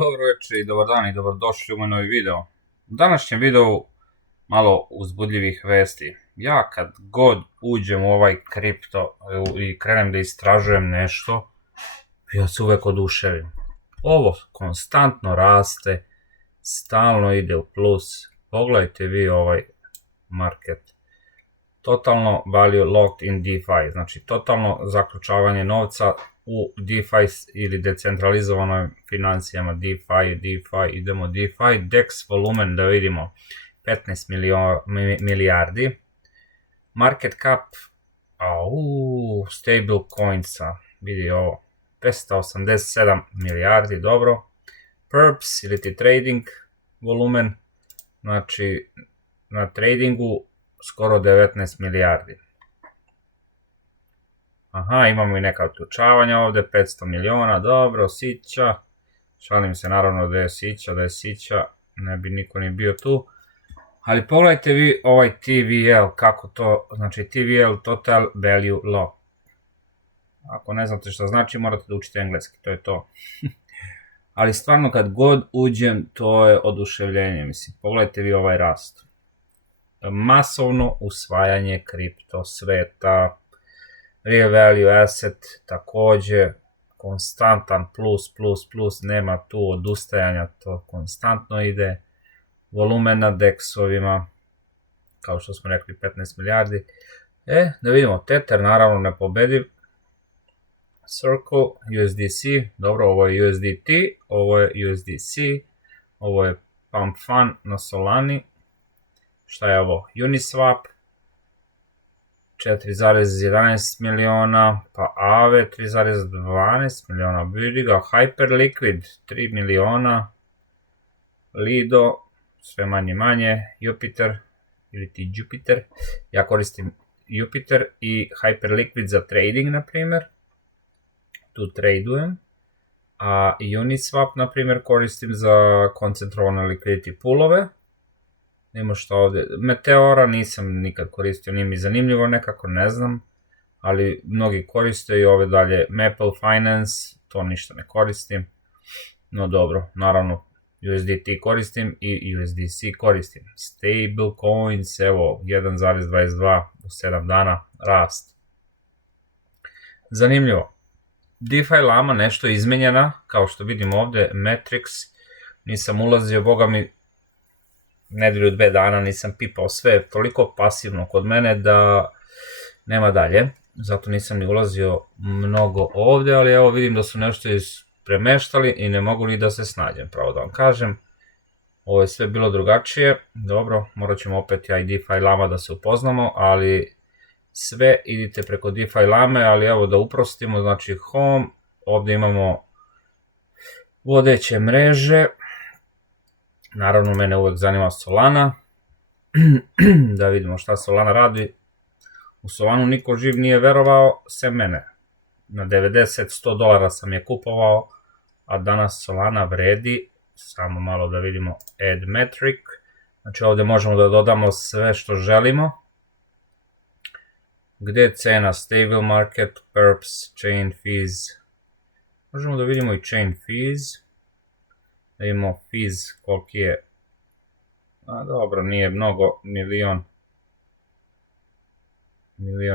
Dobro večer i dobar dan i dobrodošli u moj novi video. U današnjem videu malo uzbudljivih vesti. Ja kad god uđem u ovaj kripto i krenem da istražujem nešto, ja se uvek oduševim. Ovo konstantno raste, stalno ide u plus. Pogledajte vi ovaj market. Totalno value locked in DeFi, znači totalno zaključavanje novca u DeFi ili decentralizovanoj financijama. DeFi, idemo DeFi, DEX volumen da vidimo 15 milijardi, market cap, stable coinsa, vidi ovo, 287 milijardi, dobro, perps ili ti trading volumen, znači na tradingu skoro 19 milijardi. Aha, imamo i neka otključavanja ovde, 500 miliona, dobro, sića, šalim se naravno da je sića, ne bi niko ni bio tu, ali pogledajte vi ovaj TVL, kako to, znači TVL, Total Value Lock. Ako ne znate šta znači, morate da učite engleski, to je to. Ali stvarno kad god uđem, to je oduševljenje, mislim, pogledajte vi ovaj rast. Masovno usvajanje kripto sveta, real value asset takođe, konstantan plus, nema tu odustajanja, to konstantno ide, volumen na DEX-ovima, kao što smo rekli 15 milijardi, da vidimo, Tether naravno nepobediv, Circle, USDC, dobro, ovo je USDT, ovo je USDC, ovo je Pump Fund na Solani, šta je ovo, Uniswap, 4,11 miliona, pa Aave 3,12 miliona, vidi ga, Hyperliquid 3 miliona, Lido, sve manje, Jupiter, ili ti Jupiter, ja koristim Jupiter i Hyperliquid za trading, na primer, tu tradujem, a Uniswap, na primer, koristim za koncentrovane liquidity poolove. Nemo što ovde, Meteora nisam nikad koristio, nije mi zanimljivo nekako, ne znam, ali mnogi koriste i ove dalje, Maple Finance, to ništa ne koristim, no dobro, naravno USDT koristim i USDC koristim. Stable coins, evo 1,22 u 7 dana rast. Zanimljivo. DeFi Lama nešto je izmenjena, kao što vidimo ovde, Matrix, nisam ulazio, boga mi, nedelju 2 dana nisam pipao sve, toliko pasivno kod mene da nema dalje, zato nisam ni ulazio mnogo ovde, ali evo vidim da su nešto ispremeštali i ne mogu ni da se snađem, pravo da vam kažem. Ovo je sve bilo drugačije, dobro, morat ćemo opet ja i DeFi Lama da se upoznamo, ali sve idite preko DeFi Lame, ali evo da uprostimo, znači Home, ovde imamo vodeće mreže, naravno mene uvek zanima Solana, da vidimo šta Solana radi. U Solanu niko živ nije verovao, sem mene. Na 90-100 dolara sam je kupovao, a danas Solana vredi, samo malo da vidimo Add Metric, znači ovde možemo da dodamo sve što želimo. Gde je cena? Stable Market, Perps, Chain Fees, možemo da vidimo i Chain Fees, da imamo fees koliki je, dobro, nije mnogo, milion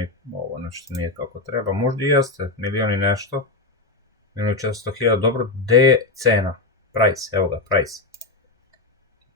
i, ovo nešto nije kako treba, možda i jeste, milion i nešto, 1.400.000, dobro, gde je cena, price, evo ga, price,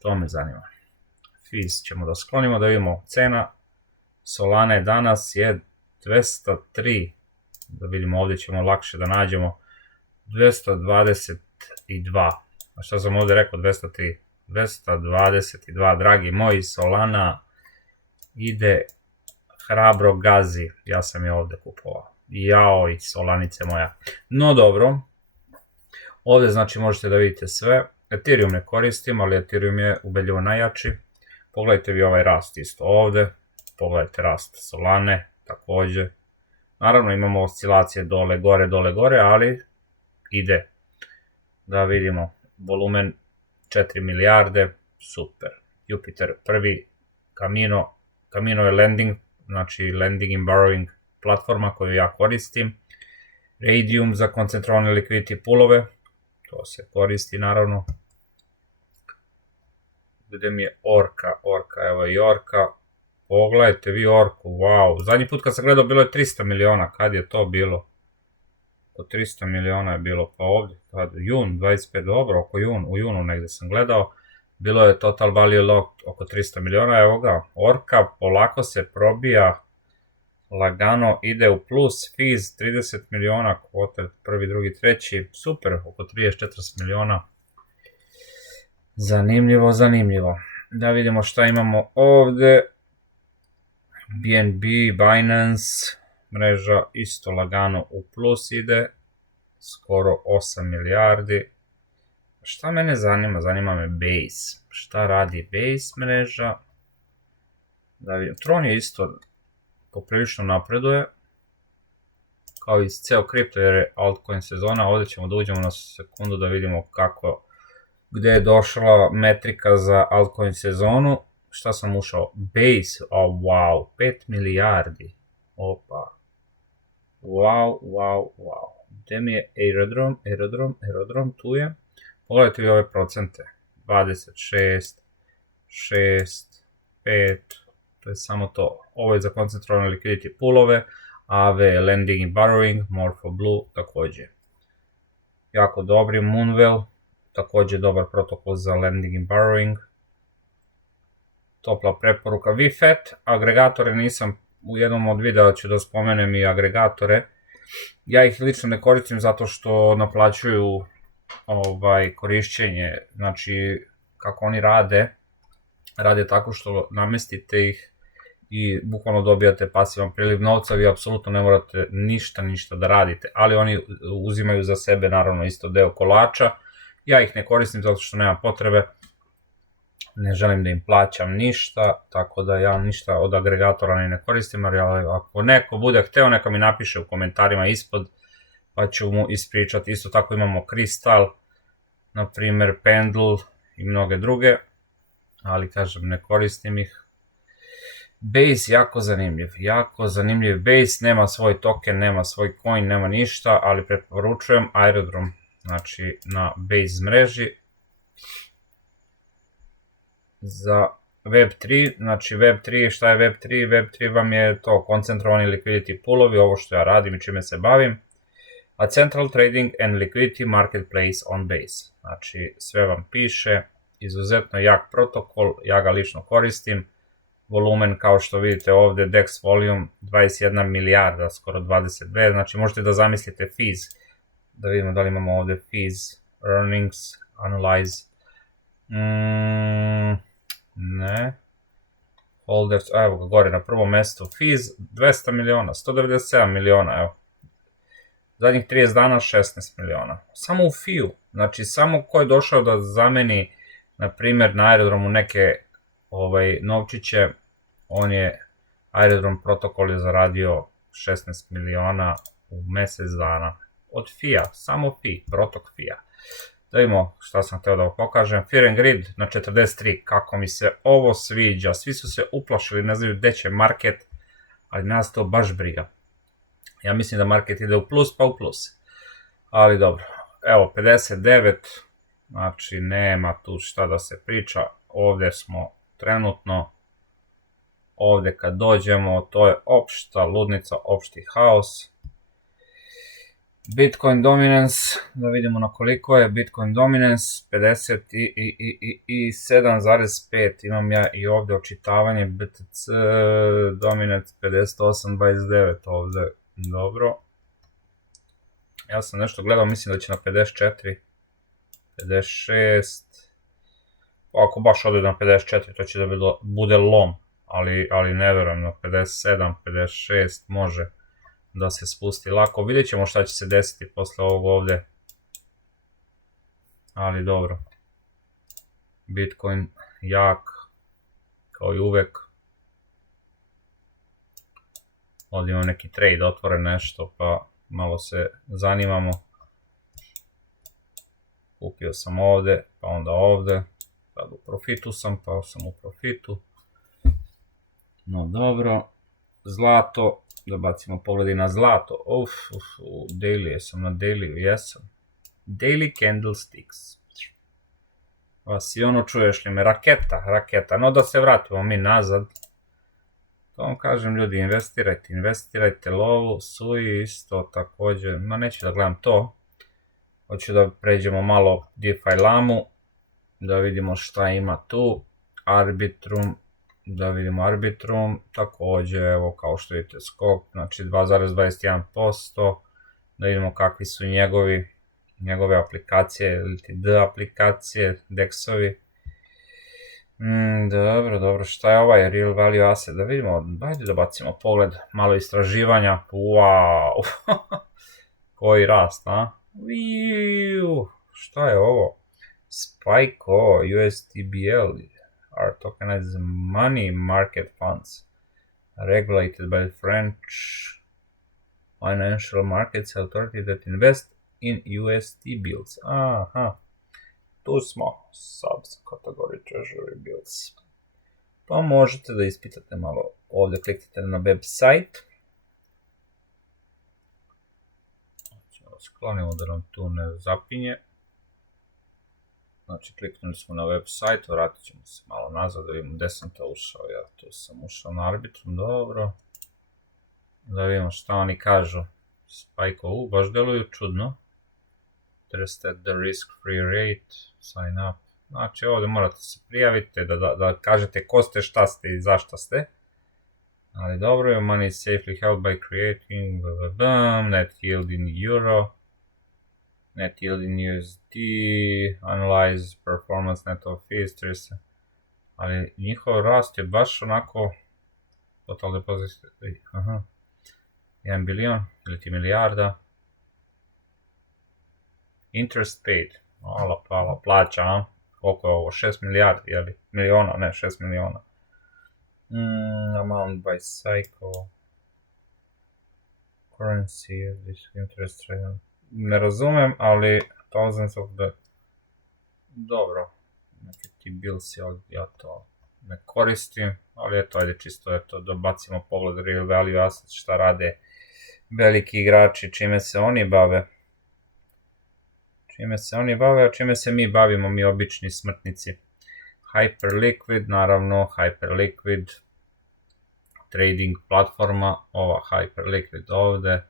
to me zanima, fees ćemo da sklonimo, da vidimo cena, Solana danas je 203, da vidimo, ovdje ćemo lakše da nađemo, 222, a šta sam ovde rekao, 203, 222, dragi moji, Solana ide hrabro gazi, ja sam je ovde kupovao, jao i Solanice moja, no dobro, ovde znači možete da vidite sve, Ethereum ne koristim, ali Ethereum je ubedljivo najjači, pogledajte vi ovaj rast isto ovde, pogledajte rast Solane, takođe, naravno imamo oscilacije dole, gore, ali ide, da vidimo, volumen 4 milijarde, super. Jupiter prvi, Camino je lending, znači lending and borrowing platforma koju ja koristim. Radium za koncentrovane liquidity poolove, to se koristi naravno. Gde mi je Orka, evo i Orka, pogledajte vi Orku, wow, zadnji put kad sam gledao bilo je 300 miliona, kad je to bilo? Oko 300 miliona je bilo, pa ovdje, jun 25, dobro, u junu negde sam gledao, bilo je total value locked oko 300 miliona, evo ga, Orka polako se probija, lagano ide u plus, fees 30 miliona, kvote prvi, drugi, treći, super, oko 30-40 miliona, zanimljivo. Da vidimo šta imamo ovde, BNB, Binance, mreža isto lagano u plus ide, skoro 8 milijardi. Šta mene zanima? Zanima me Base. Šta radi Base mreža? Da vidim, Tron je isto poprilično napreduje, kao i ceo kripto jer je altcoin sezona. Ovdje ćemo da uđemo na sekundu da vidimo kako, gde je došla metrika za altcoin sezonu. Šta sam ušao? Base, wow, 5 milijardi. Opa. Wow. Gde mi je Aerodrom, tu je. Pogledajte vi ove procente. 26, 6, 5, to je samo to. Ovo je za koncentrovane liquidity poolove, AV, lending i borrowing, Morpho Blue takođe. Jako dobri, Moonwell, takođe dobar protokol za lending i borrowing. Topla preporuka. VFET, agregatore nisam, u jednom od videa ću da spomenem i agregatore. Ja ih lično ne koristim zato što naplaćuju korišćenje, znači kako oni rade tako što namestite ih i bukvalno dobijate pasivan priliv novca, vi apsolutno ne morate ništa da radite, ali oni uzimaju za sebe naravno isto deo kolača. Ja ih ne koristim zato što nema potrebe, ne želim da im plaćam ništa, tako da ja ništa od agregatora ne koristim, ali ako neko bude hteo neka mi napiše u komentarima ispod, pa ću mu ispričati. Isto tako imamo Crystal, na primer Pendle i mnoge druge, ali kažem ne koristim ih. Base jako zanimljiv Base, nema svoj token, nema svoj coin, nema ništa, ali preporučujem Aerodrom, znači na Base mreži. Za Web3, znači Web3, šta je Web3? Web3 vam je to koncentrovani liquidity poolovi, ovo što ja radim i čime se bavim. A Central Trading and Liquidity Marketplace on Base. Znači sve vam piše, izuzetno jak protokol, ja ga lično koristim. Volumen kao što vidite ovde, DEX volume 21 milijarda, skoro 22, znači možete da zamislite fees. Da vidimo da li imamo ovde fees, earnings, analyze. Ne. Holders, evo ga gore na prvom mestu, fees 200 miliona, 197 miliona, evo. Zadnjih 30 dana 16 miliona. Samo u fiju, znači samo ko je došao da zameni, na primjer na Aerodromu neke novčiće, on je, Aerodrom protokol je zaradio 16 miliona u mesec dana. Od fija, samo fi, protok fija. Da vidimo šta sam hteo da vam pokažem. Fear and Greed na 43, kako mi se ovo sviđa. Svi su se uplašili, ne znaju gde će market, ali nas to baš briga. Ja mislim da market ide u plus, pa u plus. Ali dobro, evo 59, znači nema tu šta da se priča. Ovde smo trenutno, ovde kad dođemo, to je opšta ludnica, opšti haos. Bitcoin dominance, da vidimo na koliko je Bitcoin dominance, 57,5, imam ja i ovde očitavanje, BTC dominance 58,29 ovde, dobro. Ja sam nešto gledao, mislim da će na 54, 56, ako baš ode na 54 to će da bude lom, ali ne verujem, na 57, 56 može da se spusti lako. Vidjet ćemo šta će se desiti posle ovog ovde. Ali dobro. Bitcoin jak, kao i uvek. Ovdje imam neki trade, otvore nešto, pa malo se zanimamo. Kupio sam ovde, pa onda ovde. Sad u profitu sam, pa sam u profitu. No dobro. Zlato. Da bacimo pogledi na zlato. Daily, jesam na daily, jesam. Daily Candlesticks. Vasiono, čuješ li me? Raketa. No da se vratimo mi nazad. To vam kažem ljudi, investirajte lovu, Sui isto također, no neću da gledam to. Hoću da pređemo malo DeFi Lamu, da vidimo šta ima tu. Arbitrum, da vidimo Arbitrum, također, evo kao što vidite skok, znači 2,21%, da vidimo kakvi su njegove aplikacije, ili ti D aplikacije, DEX-ovi. Dobro, šta je ovaj Real Value Asset, da vidimo, dajde da bacimo pogled, malo istraživanja, wow, koji rast, a? Šta je ovo? Spike.io, USDBL, are tokenized money market funds, regulated by French Financial Markets Authority that invest in USD bills. Aha, tu smo, subcategory treasury bills. Pa možete da ispitate malo, ovdje kliknite na website. Sklonimo da nam tu ne zapinje. Znači kliknuli smo na website, vratit ćemo se malo nazad da vidimo gdje sam to ušao. Ja tu sam ušao na Arbitrum, dobro. Da vidimo šta oni kažu. Spike.io, baš deluju čudno. Interested the risk free rate, sign up. Znači ovdje morate se prijaviti, da kažete ko ste, šta ste i zašto ste. Ali dobro je, money is safely held by creating, net yield in euro, net yield in USD, analyze performance net of fees, ali njihov rast je baš onako, total deposit, 1 bilion ili ti milijarda. Interest paid, ala plaća, a? Koliko je ovo, 6 milijardi, jeli? Miliona, ne, 6 miliona. Amount by cycle, currency, this interest rate, ne razumem, ali thousands of the, dobro, neki ti bills, ja to ne koristim, ali eto, ajde čisto, eto, da bacimo pogled Real Value Asset, šta rade veliki igrači, čime se oni bave. A čime se mi bavimo, mi obični smrtnici. Hyperliquid, naravno, Hyperliquid, trading platforma, ova Hyperliquid ovdje,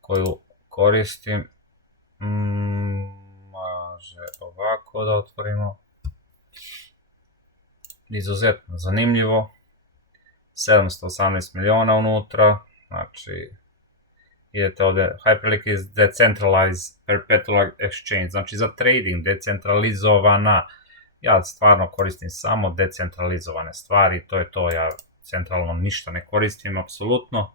koju koristim, može ovako da otvorimo. Izuzetno zanimljivo, 718 miliona unutra, znači, idete ovdje, Hyperliquid is decentralized perpetual exchange, znači za trading, decentralizovana. Ja stvarno koristim samo decentralizovane stvari, to je to, ja centralno ništa ne koristim, apsolutno.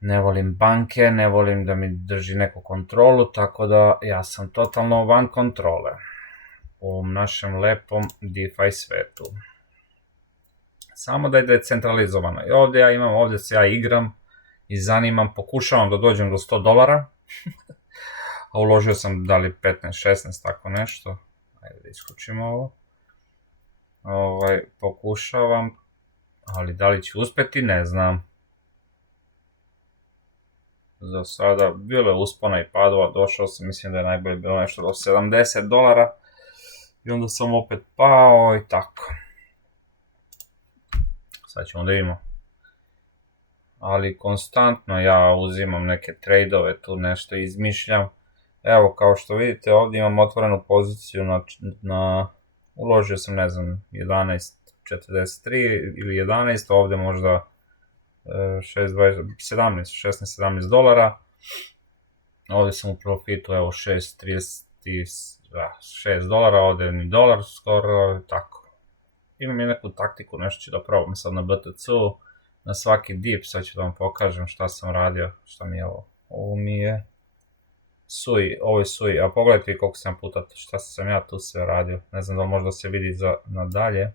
Ne volim banke, ne volim da mi drži neku kontrolu, tako da ja sam totalno van kontrole u našem lepom DeFi svetu. Samo da je decentralizovano. I ovdje se ja igram i zanimam, pokušavam da dođem do $100, a uložio sam da li 15-16, tako nešto. Ajde da isključimo ovo. Pokušavam, ali da li ću uspjeti, ne znam. Za sada bilo je uspona i padova, došao sam, mislim da je najbolje bilo nešto do $70 i onda sam opet pao i tako. Sad ćemo da vidimo. Ali konstantno ja uzimam neke trade-ove, tu nešto izmišljam. Evo, kao što vidite, ovdje imam otvorenu poziciju uložio sam, ne znam, 11.43 ili 11, ovdje možda 16-17 dolara. Ovdje sam u profitu, evo, 6.36 dolara, ovdje ni dolar skoro, tako. Imam i neku taktiku, nešto ću da probam sad na BTC-u, na svaki dip, sad ću da vam pokažem šta sam radio, šta mi je ovo. Ovo mi je Sui, ovo je Sui, a pogledajte koliko sam puta, šta sam ja tu sve radio, ne znam da li možda se vidi nadalje,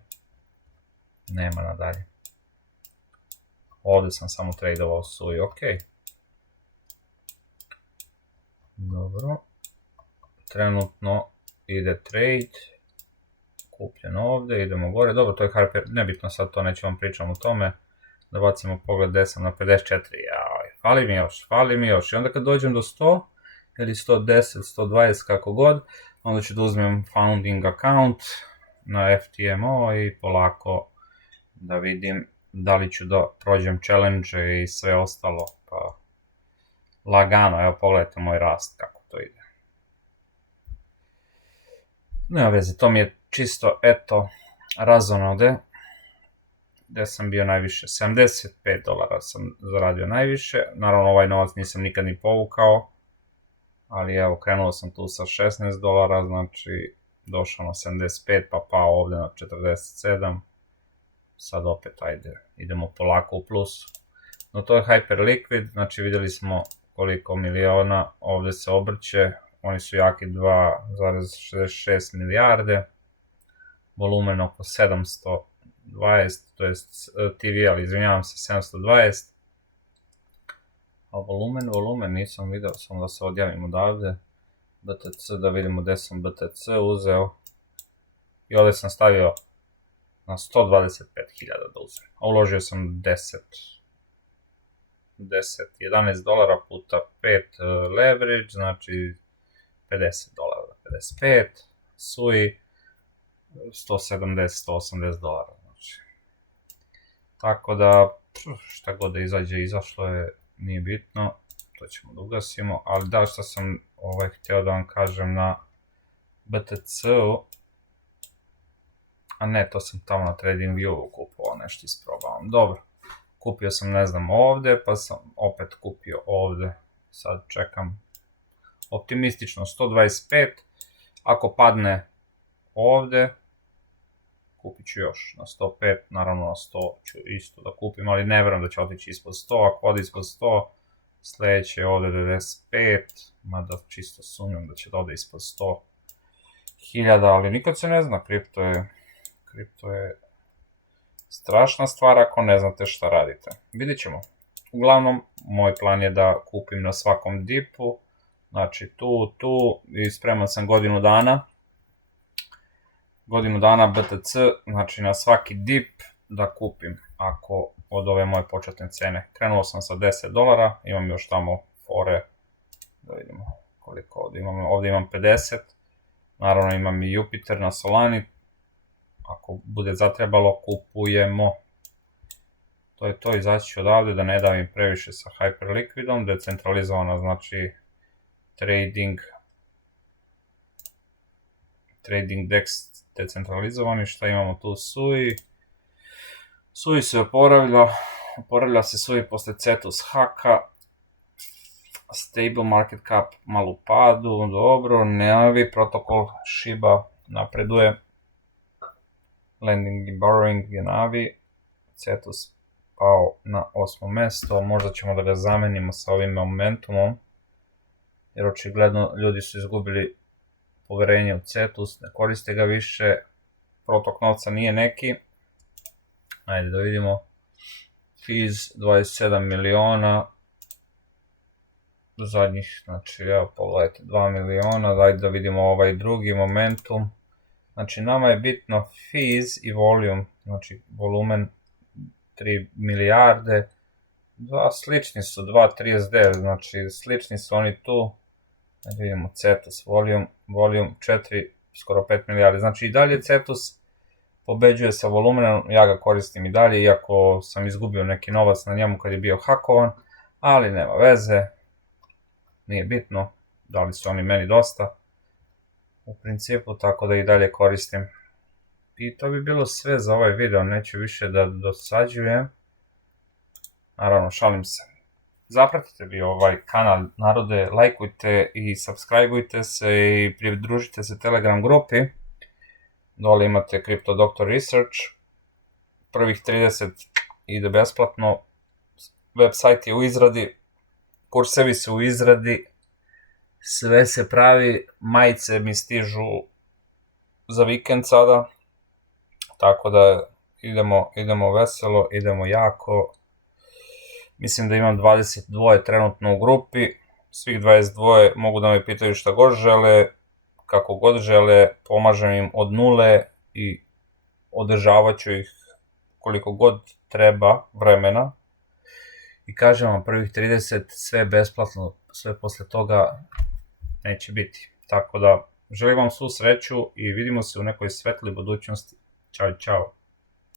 nema nadalje. Ovdje sam samo tradeovao Sui, ok. Dobro, trenutno ide trade, kupljen ovdje, idemo gore, dobro, to je Hyper, nebitno sad to, neću vam pričam o tome. Da bacimo pogled gdje sam na 54, fali mi još, i onda kad dođem do 100, ili 110, 120, kako god, onda ću da uzmem founding account na FTMO i polako da vidim da li ću da prođem challenge i sve ostalo, pa lagano, evo pogledajte moj rast kako to ide. Nema veze, to mi je čisto, eto, razonode, gde sam bio najviše, $75 sam zaradio najviše, naravno ovaj novac nisam nikad ni povukao, ali evo, krenuo sam tu sa $16, znači došao na 75, pa pao ovde na 47, sad opet, ajde, idemo polako u plus. No to je Hyperliquid, znači vidjeli smo koliko miliona ovde se obrće, oni su jaki 2,66 milijarde, volumen oko 720, to je TVL, izvinjavam se, 720, a volumen nisam video, samo da se odjavim odavde, BTC, da vidimo gde sam BTC uzeo, i ovde sam stavio na 125.000 da uzem, a uložio sam 11 dolara puta 5 leverage, znači $50, 55, SUI 170, 180 dolara, znači. Tako da, šta god da izađe, izašlo je, nije bitno, to ćemo da ugasimo, ali da, što sam htio da vam kažem na BTC-u, a ne, to sam tamo na TradingView-u kupovao, nešto isprobavam, dobro. Kupio sam, ne znam, ovde, pa sam opet kupio ovde, sad čekam optimistično 125, ako padne ovde, kupit ću još na 105, naravno na 100 ću isto da kupim, ali ne verujem da će otići ispod 100, ako ode ispod 100, sledeće je ovde 95, mada čisto sumnjam da će da ode ispod 100.000, ali nikad se ne zna, kripto je strašna stvar ako ne znate šta radite. Vidjet ćemo. Uglavnom, moj plan je da kupim na svakom dipu, znači tu, i spreman sam godinu dana BTC, znači na svaki dip da kupim, ako od ove moje početne cene. Krenuo sam sa $10, imam još tamo fore, da vidimo koliko ovde imam 50, naravno imam i Jupiter na Solani, ako bude zatrebalo, kupujemo. To je to, izaći ću odavde, da ne davim previše sa Hyperliquidom, decentralizovano, znači trading DEX decentralizovani, šta imamo tu, SUI se oporavlja se SUI posle Cetus haka, stable market cap malo u padu, dobro, Neavi, protokol Shiba napreduje, lending i borrowing je Navi, Cetus pao na 8. mesto, možda ćemo da ga zamenimo sa ovim momentumom, jer očigledno ljudi su izgubili poverenje u Cetus, ne koriste ga više, protok novca nije neki, ajde da vidimo, fees 27 miliona, zadnjih, znači evo pogledajte 2 miliona, ajde da vidimo ovaj drugi momentum, znači nama je bitno fees i volume, znači volumen 3 milijarde, slični su 2.39, znači slični su oni tu, vidimo Cetus, volume 4, skoro 5 milijarde, znači i dalje Cetus pobeđuje sa volumenom, ja ga koristim i dalje, iako sam izgubio neki novac na njemu kad je bio hakovan, ali nema veze, nije bitno, dali su oni meni dosta, u principu, tako da i dalje koristim. I to bi bilo sve za ovaj video, neću više da dosađujem, naravno šalim se. Zapratite vi ovaj kanal, narode, lajkujte i subscribeujte se i pridružite se Telegram grupi. Dole imate Crypto Doctor Research, prvih 30 ide besplatno, website je u izradi, kursevi su u izradi, sve se pravi, majice mi stižu za vikend sada, tako da idemo veselo, idemo jako. Mislim da imam 22 trenutno u grupi, svih 22 mogu da me pitaju šta god žele, kako god žele, pomažem im od nule i održavat ću ih koliko god treba vremena. I kažem vam, prvih 30 sve besplatno, sve posle toga neće biti. Tako da, želim vam svu sreću i vidimo se u nekoj svetloj budućnosti. Ćao, čao.